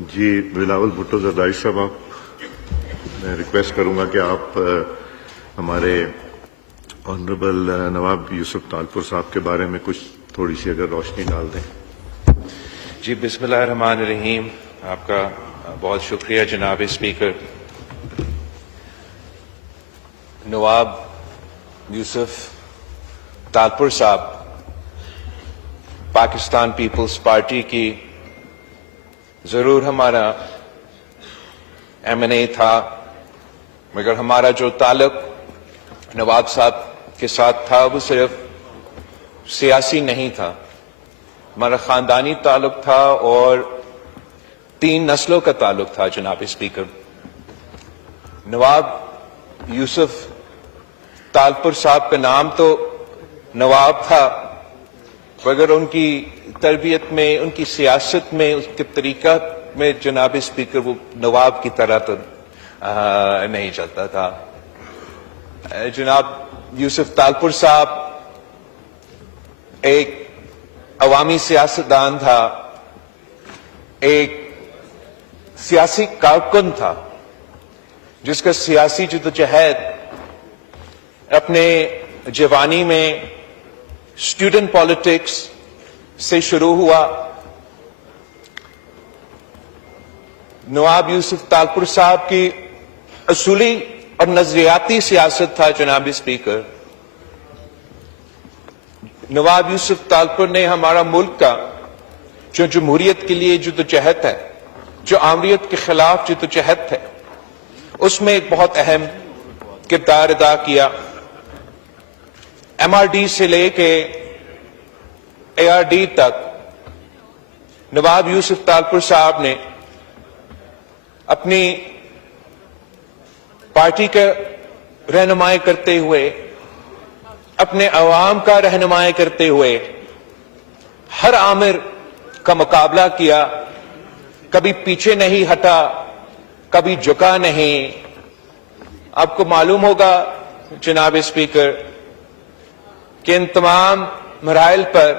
جی بلاول بھٹو زرداری صاحب، میں ریکویسٹ کروں گا کہ آپ ہمارے آنریبل نواب یوسف تالپور صاحب کے بارے میں کچھ تھوڑی سی اگر روشنی ڈال دیں۔ جی بسم اللہ الرحمن الرحیم۔ آپ کا بہت شکریہ جناب اسپیکر۔ نواب یوسف تالپور صاحب پاکستان پیپلز پارٹی کی ضرور ہمارا ایم این اے تھا، مگر ہمارا جو تعلق نواب صاحب کے ساتھ تھا وہ صرف سیاسی نہیں تھا، ہمارا خاندانی تعلق تھا اور 3 نسلوں کا تعلق تھا جناب اسپیکر۔ نواب یوسف تالپور صاحب کا نام تو نواب تھا، مگر ان کی تربیت میں، ان کی سیاست میں، اس کے طریقہ میں جناب اسپیکر وہ نواب کی طرح تو نہیں چلتا تھا۔ جناب یوسف تالپور صاحب ایک عوامی سیاستدان تھا، ایک سیاسی کارکن تھا جس کا سیاسی جدوجہد اپنے جوانی میں اسٹوڈنٹ پالیٹکس سے شروع ہوا۔ نواب یوسف تالپور صاحب کی اصولی اور نظریاتی سیاست تھا جناب اسپیکر۔ نواب یوسف تالپور نے ہمارا ملک کا جو جمہوریت کے لیے جدوجہد ہے، جو آمریت کے خلاف جدوجہد ہے، اس میں ایک بہت اہم کردار ادا کیا۔ ایم آر ڈی سے لے کے اے آر ڈی تک نواب یوسف تالپور صاحب نے اپنی پارٹی کا رہنمائی کرتے ہوئے، اپنے عوام کا رہنمائی کرتے ہوئے ہر آمر کا مقابلہ کیا، کبھی پیچھے نہیں ہٹا، کبھی جھکا نہیں۔ آپ کو معلوم ہوگا جناب اسپیکر کہ ان تمام مراحل پر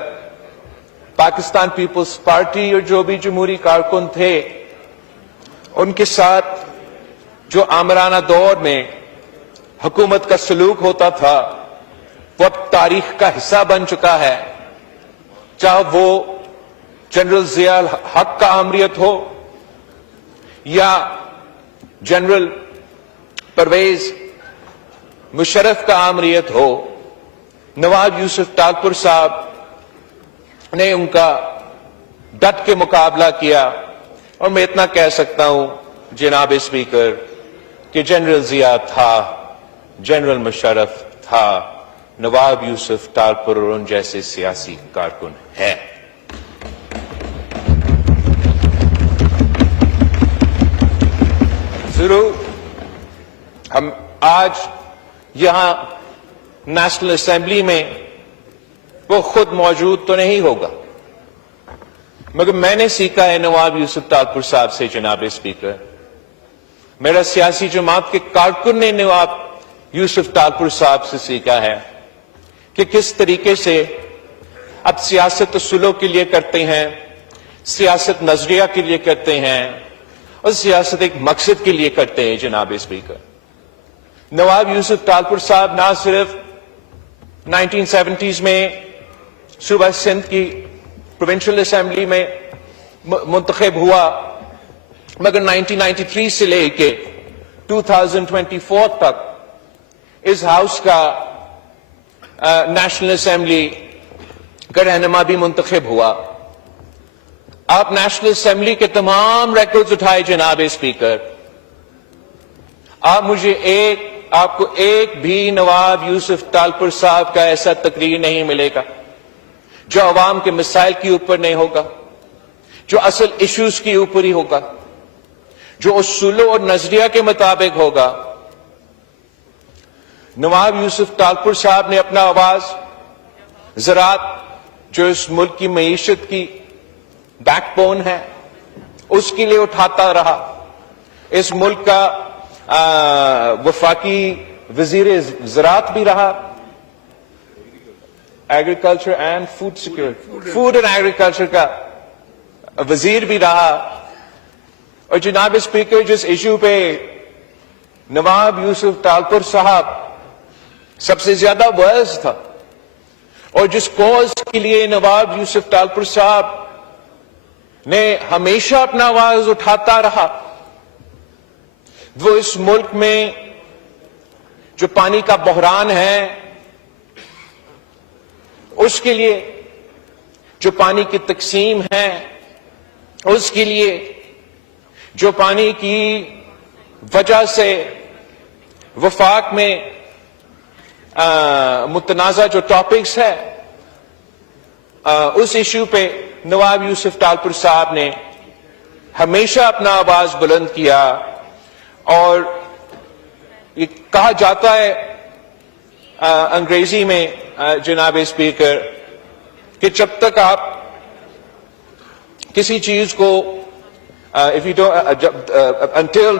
پاکستان پیپلز پارٹی اور جو بھی جمہوری کارکن تھے، ان کے ساتھ جو آمرانہ دور میں حکومت کا سلوک ہوتا تھا وہ اب تاریخ کا حصہ بن چکا ہے، چاہے وہ جنرل ضیاء الحق کا آمریت ہو یا جنرل پرویز مشرف کا آمریت ہو۔ نواب یوسف تالپور صاحب نے ان کا ڈٹ کے مقابلہ کیا، اور میں اتنا کہہ سکتا ہوں جناب اسپیکر کہ جنرل ضیاء تھا، جنرل مشرف تھا، نواب یوسف تالپور اور ان جیسے سیاسی کارکن ہیں۔ ضرور ہم آج یہاں نیشنل اسمبلی میں وہ خود موجود تو نہیں ہوگا، مگر میں نے سیکھا ہے نواب یوسف تالپور صاحب سے جناب اسپیکر، میرا سیاسی جماعت کے کارکن نے نواب یوسف تالپور صاحب سے سیکھا ہے کہ کس طریقے سے اب سیاست اصولوں کے لیے کرتے ہیں، سیاست نظریہ کے لیے کرتے ہیں، اور سیاست ایک مقصد کے لیے کرتے ہیں جناب اسپیکر۔ نواب یوسف تالپور صاحب نہ صرف 1970s میں صوبہ سندھ کی پروونشل اسمبلی میں منتخب ہوا، مگر 1993 سے لے کے 2024 تک اس ہاؤس کا نیشنل اسمبلی کا رہنما بھی منتخب ہوا۔ آپ نیشنل اسمبلی کے تمام ریکارڈز اٹھائے جناب اسپیکر، آپ کو ایک بھی نواب یوسف تالپور صاحب کا ایسا تقریر نہیں ملے گا جو عوام کے مسائل کے اوپر نہیں ہوگا، جو اصل ایشوز کے اوپر ہی ہوگا، جو اصولوں اور نظریہ کے مطابق ہوگا۔ نواب یوسف تالپور صاحب نے اپنا آواز زراعت، جو اس ملک کی معیشت کی بیک بون ہے، اس کے لیے اٹھاتا رہا۔ اس ملک کا وفاقی وزیر زراعت بھی رہا، agriculture and food security, food and agriculture کا وزیر بھی رہا، اور جناب اسپیکر، جس ایشو پہ نواب یوسف تالپور صاحب سب سے زیادہ باعث تھا اور جس کوز کے لیے نواب یوسف تالپور صاحب نے ہمیشہ اپنا آواز اٹھاتا رہا، وہ اس ملک میں جو پانی کا بحران ہے اس کے لیے، جو پانی کی تقسیم ہے اس کے لیے، جو پانی کی وجہ سے وفاق میں متنازع جو ٹاپکس ہے، اس ایشو پہ نواب یوسف تالپور صاحب نے ہمیشہ اپنا آواز بلند کیا۔ اور یہ کہا جاتا ہے انگریزی میں جناب اسپیکر کہ جب تک آپ کسی چیز کو until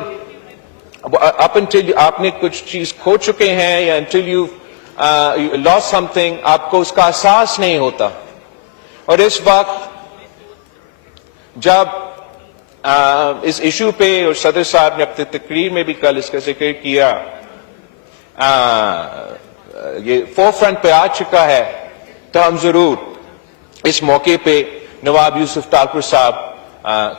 آپ نے کچھ چیز کھو چکے ہیں یا until you lost something، آپ کو اس کا احساس نہیں ہوتا۔ اور اس وقت جب اس ایشو پہ اور صدر صاحب نے اپنی تقریر میں بھی کل اس کا ذکر کیا، یہ فور فرنٹ پہ آ چکا ہے، تو ہم ضرور اس موقع پہ نواب یوسف تالپور صاحب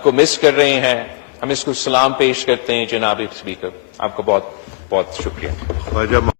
کو مس کر رہے ہیں۔ ہم اس کو سلام پیش کرتے ہیں۔ جناب اسپیکر، آپ کا بہت بہت شکریہ۔ خواجہ